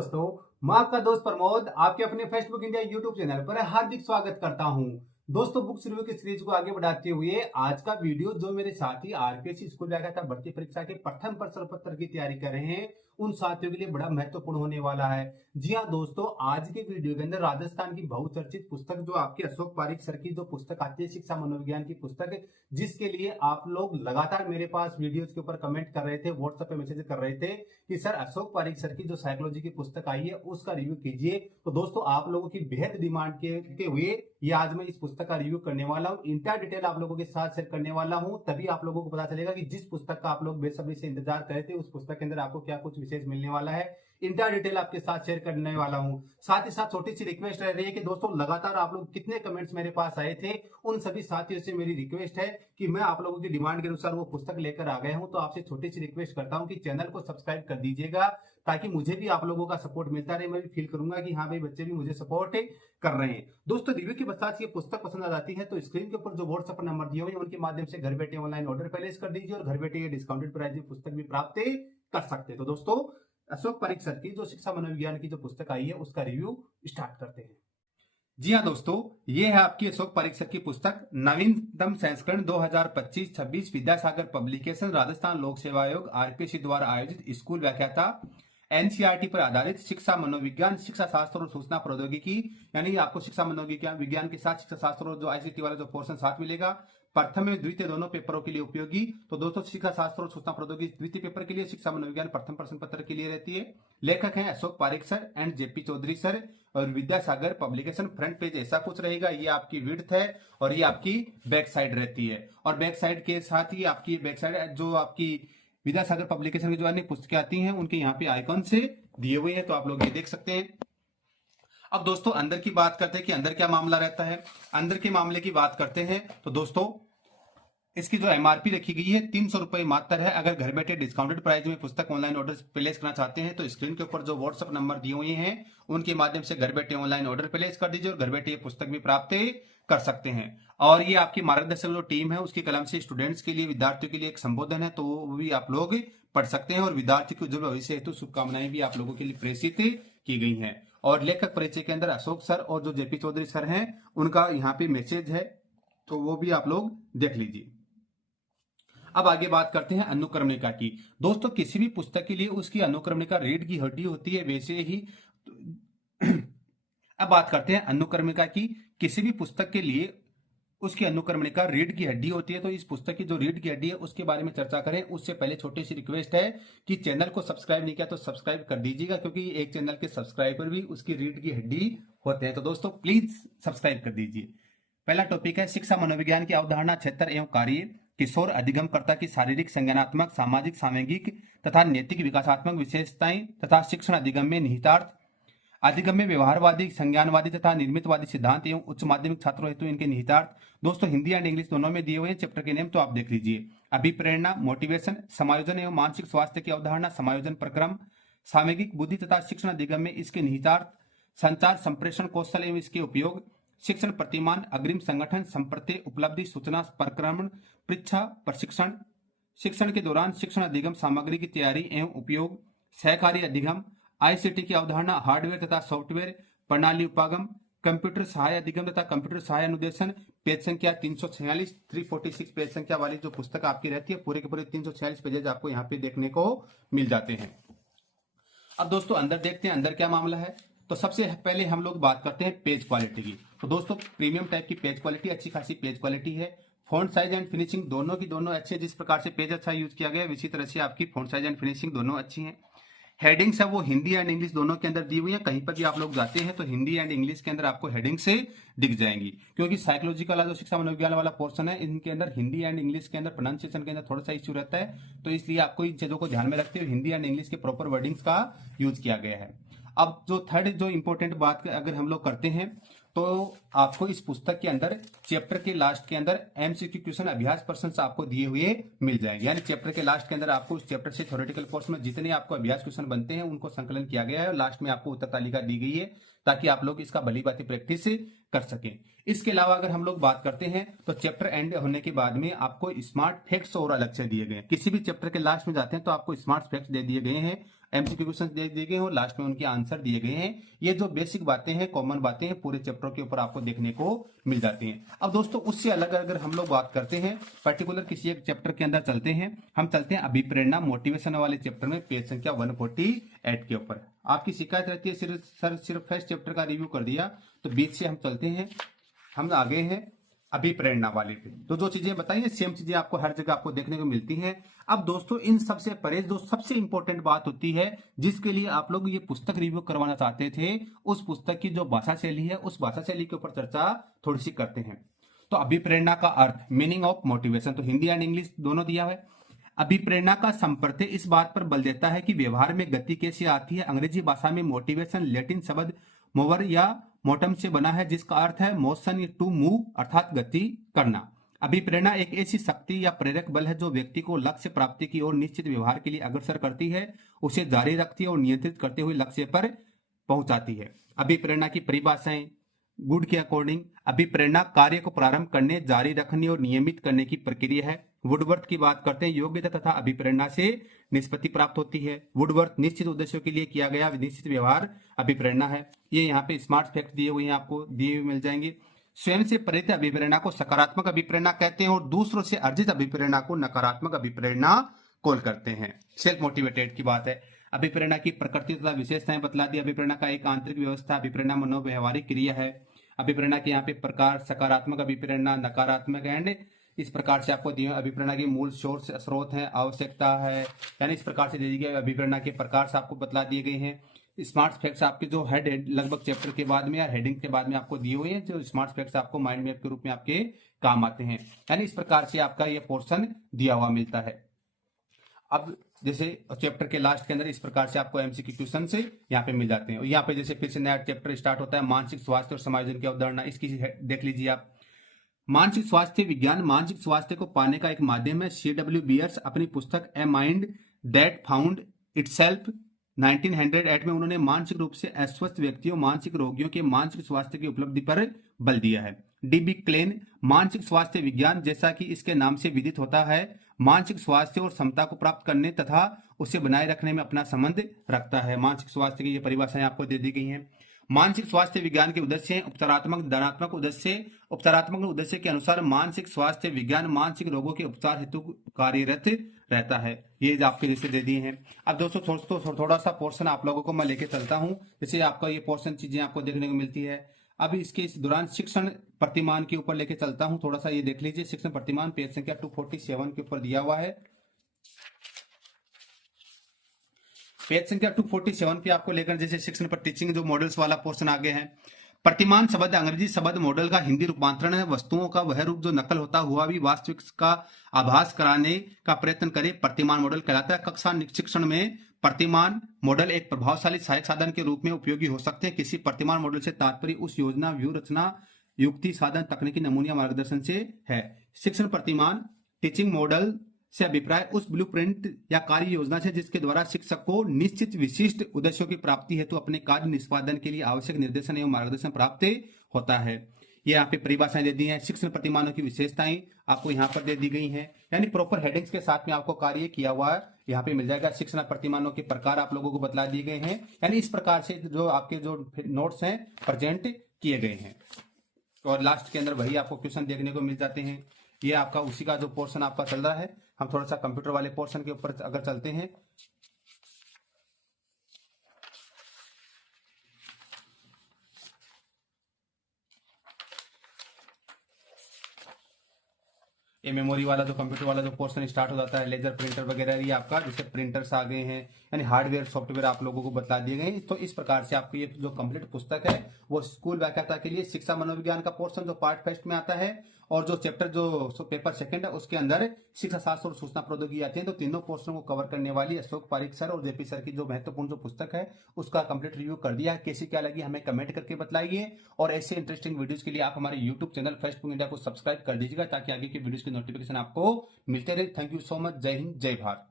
दोस्तों, मैं आपका दोस्त प्रमोद आपके अपने फेसबुक इंडिया यूट्यूब चैनल पर हार्दिक स्वागत करता हूं। दोस्तों, बुक्स रिव्यू की सीरीज को आगे बढ़ाते हुए आज का वीडियो जो मेरे साथी आरपीएससी स्कूल व्याख्याता भर्ती परीक्षा के प्रथम प्रश्न पत्र की तैयारी कर रहे हैं उन साथियों के लिए बड़ा महत्वपूर्ण होने वाला है। जी हाँ दोस्तों, आज के वीडियो के अंदर राजस्थान की बहुचर्चित पुस्तक जो आपके अशोक पारिक सर की जो पुस्तक आती है शिक्षा मनोविज्ञान की पुस्तक, जिसके लिए आप लोग लगातार मेरे पास वीडियोस के ऊपर कमेंट कर रहे थे, व्हाट्सएप पे मैसेज कर रहे थे कि सर अशोक पारिक सर की जो साइकोलॉजी की पुस्तक आई है उसका रिव्यू कीजिए। तो दोस्तों, आप लोगों की बेहद डिमांड के हुए ये आज मैं इस पुस्तक का रिव्यू करने वाला हूँ। इंटायर डिटेल आप लोगों के साथ शेयर करने वाला हूँ, तभी आप लोगों को पता चलेगा कि जिस पुस्तक का आप लोग बेसब्री से इंतजार कर रहे थे उस पुस्तक के अंदर आपको क्या कुछ विशेष मिलने वाला है। इंटायर डिटेल आपके साथ शेयर करने वाला हूं। साथ ही साथ छोटी सी रिक्वेस्ट रह रही है कि दोस्तों, लगातार आप लोग कितने कमेंट्स मेरे पास आए थे, उन सभी साथियों से मेरी रिक्वेस्ट है कि मैं आप लोगों की डिमांड के अनुसार वो पुस्तक लेकर आ गया हूं। तो आपसे छोटी सी रिक्वेस्ट करता हूं कि चैनल को सब्सक्राइब कर दीजिएगा, ताकि मुझे भी आप लोगों का सपोर्ट मिलता रहे। मैं भी फील करूंगा कि हाँ भाई, बच्चे भी मुझे सपोर्ट कर रहे हैं। दोस्तों, रिव्यू के पश्चात ये पुस्तक पसंद आ जाती है तो स्क्रीन के ऊपर जो व्हाट्सएप नंबर दिए हुए हैं उनके माध्यम से घर बैठे ऑनलाइन ऑर्डर प्लेस कर दीजिए और घर बैठे ये डिस्काउंटेड प्राइस में पुस्तक भी प्राप्त कर सकते हैं। तो दोस्तों, अशोक पारिक सर की जो शिक्षा मनोविज्ञान की जो पुस्तक आई है उसका रिव्यू स्टार्ट करते हैं। जी हाँ दोस्तों, ये है आपकी अशोक पारिक सर की पुस्तक, नवीनतम संस्करण 2025-26, विद्यासागर पब्लिकेशन, राजस्थान लोक सेवा आयोग, आरपीएससी द्वारा आयोजित स्कूल व्याख्याता, एनसीईआरटी पर आधारित शिक्षा मनोविज्ञान, शिक्षा शास्त्र और सूचना प्रौद्योगिकी। यानी आपको शिक्षा मनोविज्ञान के साथ शिक्षा शास्त्र और जो आईसीटी वाला जो पोर्शन साथ मिलेगा। प्रथम एवं द्वितीय दोनों पेपरों के लिए उपयोगी। तो दोस्तों, शिक्षा शास्त्र और सूचना प्रौद्योगिकी द्वितीय पेपर के लिए, शिक्षा मनोविज्ञान प्रथम प्रश्न पत्र के लिए रहती है। लेखक हैं Ashok Pareek sir and JP Chaudhary sir और विद्यासागर पब्लिकेशन। फ्रंट पेज ऐसा कुछ रहेगा, ये आपकी विड्थ है और ये आपकी बैक साइड रहती है। और बैक साइड के साथ ही आपकी बैक साइड जो आपकी विद्यासागर पब्लिकेशन की जो अन्य पुस्तकें आती हैं उनके यहाँ पे आइकॉन से दिए हुए हैं, तो आप लोग ये देख सकते हैं। अब दोस्तों, अंदर की बात करते हैं कि अंदर क्या मामला रहता है। अंदर के मामले की बात करते हैं तो दोस्तों, इसकी जो एमआरपी रखी गई है 300 रुपए मात्र है। अगर घर बैठे डिस्काउंटेड प्राइस में पुस्तक ऑनलाइन ऑर्डर प्लेस करना चाहते हैं तो स्क्रीन के ऊपर जो व्हाट्सएप नंबर दिए हुए हैं उनके माध्यम से घर बैठे ऑनलाइन ऑर्डर प्लेस कर दीजिए और घर बैठे ये पुस्तक भी प्राप्त कर सकते हैं। और ये आपकी मार्गदर्शक जो टीम है उसकी कलम से स्टूडेंट्स के लिए, विद्यार्थियों के लिए एक संबोधन है, तो वो भी आप लोग पढ़ सकते हैं। और विद्यार्थी को जो भविष्य हेतु शुभकामनाएं भी आप लोगों के लिए प्रेषित की गई हैं। और लेखक परिचय के अंदर अशोक सर और जो जेपी चौधरी सर हैं उनका यहाँ पे मैसेज है, तो वो भी आप लोग देख लीजिए। अब आगे बात करते हैं अनुक्रमणिका की। दोस्तों, किसी भी पुस्तक के लिए उसकी अनुक्रमणिका रीढ़ की हड्डी होती है, वैसे ही अब बात करते हैं अनुक्रमणिका की। किसी भी पुस्तक के लिए उसकी अनुक्रमणिका रीढ़ की हड्डी होती है, तो इस पुस्तक की जो रीढ़ की हड्डी है उसके बारे में चर्चा करें उससे पहले छोटी सी रिक्वेस्ट है कि चैनल को सब्सक्राइब नहीं किया तो सब्सक्राइब कर दीजिएगा, क्योंकि एक चैनल के सब्सक्राइबर भी उसकी रीढ़ की हड्डी होते हैं। तो दोस्तों, प्लीज सब्सक्राइब कर दीजिए। पहला टॉपिक है शिक्षा मनोविज्ञान की अवधारणा, क्षेत्र एवं कार्य। किशोर अधिगमकर्ता की शारीरिक, संज्ञानात्मक, सामाजिक, सामूहिक तथा नैतिक विकासात्मक विशेषताएं तथा शिक्षण अधिगम में निहितार्थ। अधिगम में व्यवहारवादी, संज्ञानवादी तथा निर्मितवादी सिद्धांत एवं उच्च माध्यमिक छात्रों हेतु इनके निहितार्थ। दोस्तों, हिंदी एंड इंग्लिश दोनों में दिए हुए हैं चैप्टर के नेम, तो आप देख लीजिए। अभिप्रेरणा, मोटिवेशन, समायोजन एवं मानसिक स्वास्थ्य की अवधारणा, समायोजन प्रक्रम, सामूहिक बुद्धि तथा शिक्षण अधिगम में इसके निहितार्थ। संचार संप्रेषण कौशल एवं इसके उपयोग। शिक्षण प्रतिमान, अग्रिम संगठन, संप्रत्यय, उपलब्धि, सूचना, प्रक्रमण, परीक्षा, प्रशिक्षण। शिक्षण के दौरान शिक्षण अधिगम सामग्री की तैयारी एवं उपयोग। सहकारी अधिगम, आईसीटी की अवधारणा, हार्डवेयर तथा सॉफ्टवेयर प्रणाली उपागम, कंप्यूटर सहाय अधिगम तथा कंप्यूटर सहाय अनुदेशन। पेज संख्या 346, 346 पेज संख्या वाली जो पुस्तक आपकी रहती है, पूरे के पूरे 346 पेजेज आपको यहाँ पे देखने को मिल जाते हैं। अब दोस्तों, अंदर देखते हैं अंदर क्या मामला है। तो सबसे पहले हम लोग बात करते हैं पेज क्वालिटी की। तो दोस्तों, प्रीमियम टाइप की पेज क्वालिटी, अच्छी खासी पेज क्वालिटी है। फॉन्ट साइज एंड फिनिशिंग दोनों की दोनों अच्छी है। जिस प्रकार से पेज अच्छा यूज किया गया है, इसी तरह से आपकी फॉन्ट साइज एंड फिनिशिंग दोनों अच्छी है। हेडिंग्स है वो हिंदी एंड इंग्लिश दोनों के अंदर दी हुई है। कहीं पर भी आप लोग जाते हैं तो हिंदी एंड इंग्लिश के अंदर आपको हेडिंग से दिख जाएंगी, क्योंकि साइकोलॉजिकल वाला जो शिक्षा मनोविज्ञान वाला पोर्शन है इनके अंदर हिंदी एंड इंग्लिश के अंदर प्रोनाउंसिएशन के अंदर थोड़ा सा इश्यू रहता है, तो इसलिए आपको इन चीजों को ध्यान में रखते हुए हिंदी एंड इंग्लिश के प्रॉपर वर्डिंग्स का यूज किया गया है। अब जो थर्ड जो इंपॉर्टेंट बात अगर हम लोग करते हैं तो आपको इस पुस्तक के अंदर चैप्टर के लास्ट के अंदर एमसीक्यू क्वेश्चन, अभ्यास प्रश्न आपको दिए हुए मिल जाएंगे। यानी चैप्टर के लास्ट के अंदर आपको उस चैप्टर से थ्योरेटिकल कोर्स में जितने आपको अभ्यास क्वेश्चन बनते हैं उनको संकलन किया गया है और लास्ट में आपको उत्तर तालिका दी गई है, ताकि आप लोग इसका भली भांति प्रैक्टिस कर सकें। इसके अलावा अगर हम लोग बात करते हैं तो चैप्टर एंड होने के बाद में आपको स्मार्ट फैक्ट्स और अलग से दिए गए हैं। किसी भी चैप्टर के लास्ट में जाते हैं तो आपको स्मार्ट फैक्ट्स दे दिए गए हैं। एमसीक्यू क्वेश्चन दे दिए गए और लास्ट में उनके आंसर दिए गए हैं। ये जो बेसिक बातें हैं, कॉमन बातें हैं, पूरे चैप्टर के ऊपर आपको देखने को मिल जाती हैं। अब दोस्तों उससे अलग अगर हम लोग बात करते हैं, पर्टिकुलर किसी एक चैप्टर के अंदर चलते हैं, हम चलते हैं अभिप्रेरणा मोटिवेशन वाले चैप्टर में, पेज संख्या 148 के ऊपर। आपकी शिकायत रहती है सिर्फ फर्स्ट चैप्टर का रिव्यू कर दिया, तो बीच से हम चलते हैं, हम आगे हैं अभिप्रेरणा वाले पे। तो जो चीजें बताइए सेम चीजें आपको हर जगह आपको देखने को मिलती हैं। अब दोस्तों इन सबसे परे जो सबसे इंपॉर्टेंट बात होती है, जिसके लिए आप लोग ये पुस्तक रिव्यू करवाना चाहते थे, उस पुस्तक की जो भाषा शैली है, उस भाषा शैली के ऊपर चर्चा थोड़ी सी करते हैं। तो अभिप्रेरणा का अर्थ, मीनिंग ऑफ मोटिवेशन, तो हिंदी एंड इंग्लिश दोनों दिया है। अभिप्रेरणा का संप्रत्यय इस बात पर बल देता है कि व्यवहार में गति कैसे आती है। अंग्रेजी भाषा में मोटिवेशन लैटिन शब्द मोवर या मोटम से बना है, जिसका अर्थ है मोशन टू मूव, अर्थात गति करना। अभिप्रेरणा एक ऐसी शक्ति या प्रेरक बल है जो व्यक्ति को लक्ष्य प्राप्ति की ओर निश्चित व्यवहार के लिए अग्रसर करती है, उसे जारी रखती है और नियंत्रित करते हुए लक्ष्य पर पहुंचाती है। अभिप्रेरणा की परिभाषाएं, गुड के अकॉर्डिंग अभिप्रेरणा कार्य को प्रारंभ करने, जारी रखने और नियमित करने की प्रक्रिया है। वुडवर्थ की बात करते हैं, योग्यता तथा अभिप्रेरणा से निष्पत्ति प्राप्त होती है। वुडवर्थ निश्चित उद्देश्यों के लिए किया गया निश्चित व्यवहार अभिप्रेरणा है। ये यहाँ पे स्मार्ट फैक्ट दिए हुए हैं, आपको दिए हुए मिल जाएंगे। स्वयं से प्रेरित अभिप्रेरणा को सकारात्मक अभिप्रेरणा कहते हैं और दूसरों से अर्जित अभिप्रेरणा को नकारात्मक अभिप्रेरणा कॉल करते हैं। सेल्फ मोटिवेटेड की बात है। अभिप्रेरणा की प्रकृति तथा विशेषताएं बतला दी। अभिप्रेरणा का एक आंतरिक व्यवस्था, अभिप्रेरणा मनोव्यवहारिक क्रिया है। अभिप्रेरणा के यहाँ पे प्रकार, सकारात्मक अभिप्रेरणा, नकारात्मक एंड इस प्रकार से आपको दिए। अभिप्रेरणा के मूल स्रोत है, आवश्यकता है, यानी इस प्रकार से दे दी गई। अभिप्रेरणा के प्रकार से आपको बतला दिए गए हैं। स्मार्ट फैक्ट्स आपके जो हेड लगभग चैप्टर के बाद में या हेडिंग के बाद में आपको दिए हुए हैं, जो स्मार्ट फैक्ट्स आपको माइंड मैप के रूप में आपके काम आते हैं। यानी इस प्रकार से आपका ये पोर्शन दिया हुआ मिलता है। अब जैसे चैप्टर के लास्ट के अंदर इस प्रकार से आपको एमसीक्यू क्वेश्चन से यहाँ पे मिल जाते हैं। यहाँ पे जैसे फिर से नया चैप्टर स्टार्ट होता है, मानसिक स्वास्थ्य और समायोजन की अवधारणा। इसकी देख लीजिए आप। मानसिक स्वास्थ्य विज्ञान मानसिक स्वास्थ्य को पाने का एक माध्यम है। C.W. बियर्स अपनी पुस्तक a mind that found itself 1908 में उन्होंने मानसिक रूप से अस्वस्थ व्यक्तियों, मानसिक रोगियों के मानसिक स्वास्थ्य की उपलब्धि पर बल दिया है। D.B. क्लेन मानसिक स्वास्थ्य विज्ञान, जैसा कि इसके नाम से विदित होता है, मानसिक स्वास्थ्य और क्षमता को प्राप्त करने तथा उसे बनाए रखने में अपना संबंध रखता है। मानसिक स्वास्थ्य की ये परिभाषाएं आपको दे दी गई हैं। मानसिक स्वास्थ्य विज्ञान के उद्देश्य हैं उपचारात्मक, निदानात्मक उद्देश्य। उपचारात्मक उद्देश्य के अनुसार मानसिक स्वास्थ्य विज्ञान मानसिक रोगों के उपचार हेतु कार्यरत रहता है। ये आपके जैसे दे दिए हैं। अब दोस्तों थोड़ा सा पोर्शन आप लोगों को मैं लेके चलता हूँ, जैसे आपका ये पोर्शन चीजें आपको देखने को मिलती है। अब इसके इस दौरान शिक्षण प्रतिमान के ऊपर लेके चलता हूँ, थोड़ा सा ये देख लीजिए। शिक्षण प्रतिमान पेज संख्या 247 के ऊपर दिया हुआ है। पेज संख्या 247 पे आपको लेकर जैसे शिक्षण पर टीचिंग जो मॉडल्स वाला पोर्शन आगे है। प्रतिमान शब्द अंग्रेजी शब्द मॉडल का हिंदी रूपांतरण है। वस्तुओं का वह रूप जो नकल होता हुआ भी वास्तविक का आभास कराने का प्रयत्न करे, प्रतिमान मॉडल कहलाता है। कक्षा शिक्षण में प्रतिमान मॉडल एक प्रभावशाली सहायक साधन के रूप में उपयोगी हो सकते हैं। किसी प्रतिमान मॉडल से तात्पर्य उस योजना, व्यू रचना, युक्ति, साधन, तकनीकी नमूने, मार्गदर्शन से है। शिक्षण प्रतिमान टीचिंग मॉडल से अभिप्राय उस ब्लूप्रिंट या कार्य योजना से जिसके द्वारा शिक्षक को निश्चित विशिष्ट उद्देश्यों की प्राप्ति हेतु अपने कार्य निष्पादन के लिए आवश्यक निर्देशन एवं मार्गदर्शन प्राप्त होता है। ये यहाँ पे परिभाषाएं दे दी हैं। शिक्षण प्रतिमानों की विशेषताएं आपको यहाँ पर दे दी गई हैं, यानी प्रॉपर हेडिंग्स के साथ में आपको कार्य किया हुआ है यहाँ पे मिल जाएगा। शिक्षण प्रतिमानों के प्रकार आप लोगों को बतला दिए गए हैं, यानी इस प्रकार से जो आपके जो नोट्स हैं प्रेजेंट किए गए हैं। और लास्ट के अंदर वही आपको क्वेश्चन देखने को मिल जाते हैं। ये आपका उसी का जो पोर्शन आपका चल रहा है। हम थोड़ा सा कंप्यूटर वाले पोर्शन के ऊपर अगर चलते हैं, ये मेमोरी वाला जो कंप्यूटर वाला जो पोर्शन स्टार्ट हो जाता है, लेजर प्रिंटर वगैरह, ये आपका जैसे प्रिंटर्स आ गए हैं, यानी हार्डवेयर सॉफ्टवेयर आप लोगों को बता दिए गए हैं। तो इस प्रकार से आपको ये जो कंप्लीट पुस्तक है वो स्कूल व्याख्याता के लिए शिक्षा मनोविज्ञान का पोर्शन जो पार्ट फर्स्ट में आता है, और जो चैप्टर जो पेपर सेकंड है उसके अंदर शिक्षा शास्त्र और सूचना प्रौद्योगिकी आती है। तो तीनों पोर्शन को कवर करने वाली अशोक पारिक सर और जेपी सर की जो महत्वपूर्ण जो पुस्तक है उसका कंप्लीट रिव्यू कर दिया है। कैसी क्या लगी हमें कमेंट करके बताइए, और ऐसे इंटरेस्टिंग वीडियोस के लिए आप हमारे यूट्यूब चैनल फेसबुक इंडिया को सब्सक्राइब कर दीजिएगा ताकि आगे की वीडियोस की नोटिफिकेशन आपको मिलते रहे। Thank you so much. जय हिंद, जय भारत।